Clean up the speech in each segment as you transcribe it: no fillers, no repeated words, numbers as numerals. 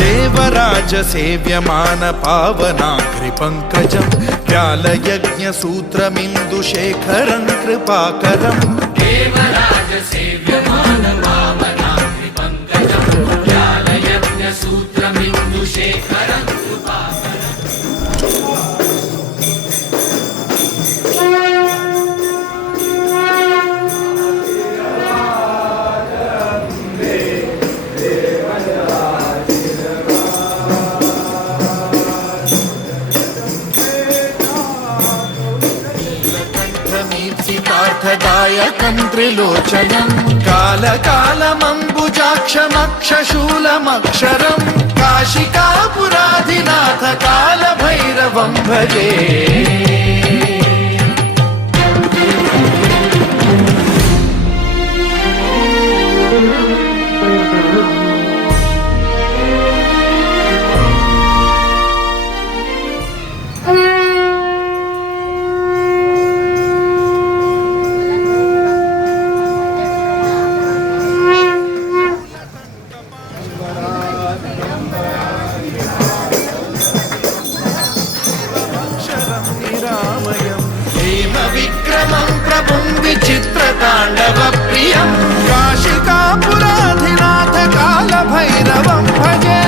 देवराज सेव्यमान पावनाग्रि पंकजं व्यालयज्ञ सूत्रमिन्दुशेखरं कृपाकरं देवराज सेव्यमान पावनाग्रि पंकजं व्यालयज्ञ सूत्रमिन्दुशेखरं कृपाकरम् दायकं त्रिलोचनं कालकालमम्बुजाक्षमक्षशूलमक्षरं काशिकापुराधिनाथ कालभैरवं भजे। विक्रमं प्रभुं विचित्रताण्डवप्रियं काशिकापुराधिनाथ कालभैरवं भजे।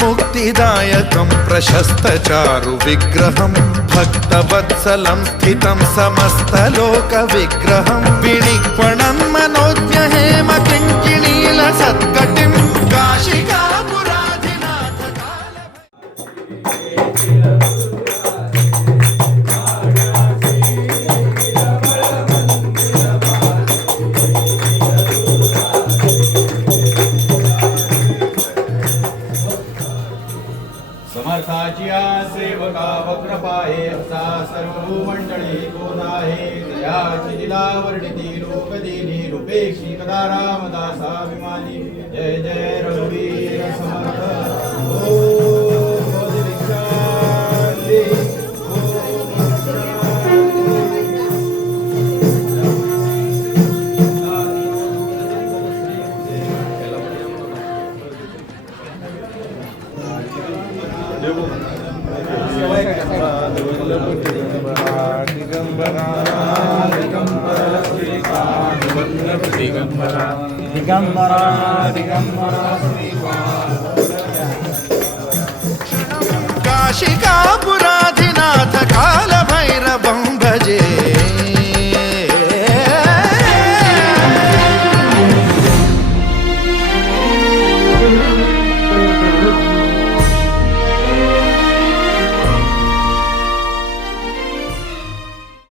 मुक्तिदायकं प्रशस्तचारु विग्रहं भक्तवत्सलं स्थितं समस्तलोकविग्रहं विनिक्वणं मनोज्ञ हेम किङ्किणीलसत्कटिं काशिकापुराधिनाथ समर्थाचिया सेवका वक्रपाये असा सर्व मंडळी गोदाहे दयाची लीला वर्णिती लोकदिनी रूपेक्षी कदा रामदासाभिमानी जय जय रघुवीर समर्थ काशिका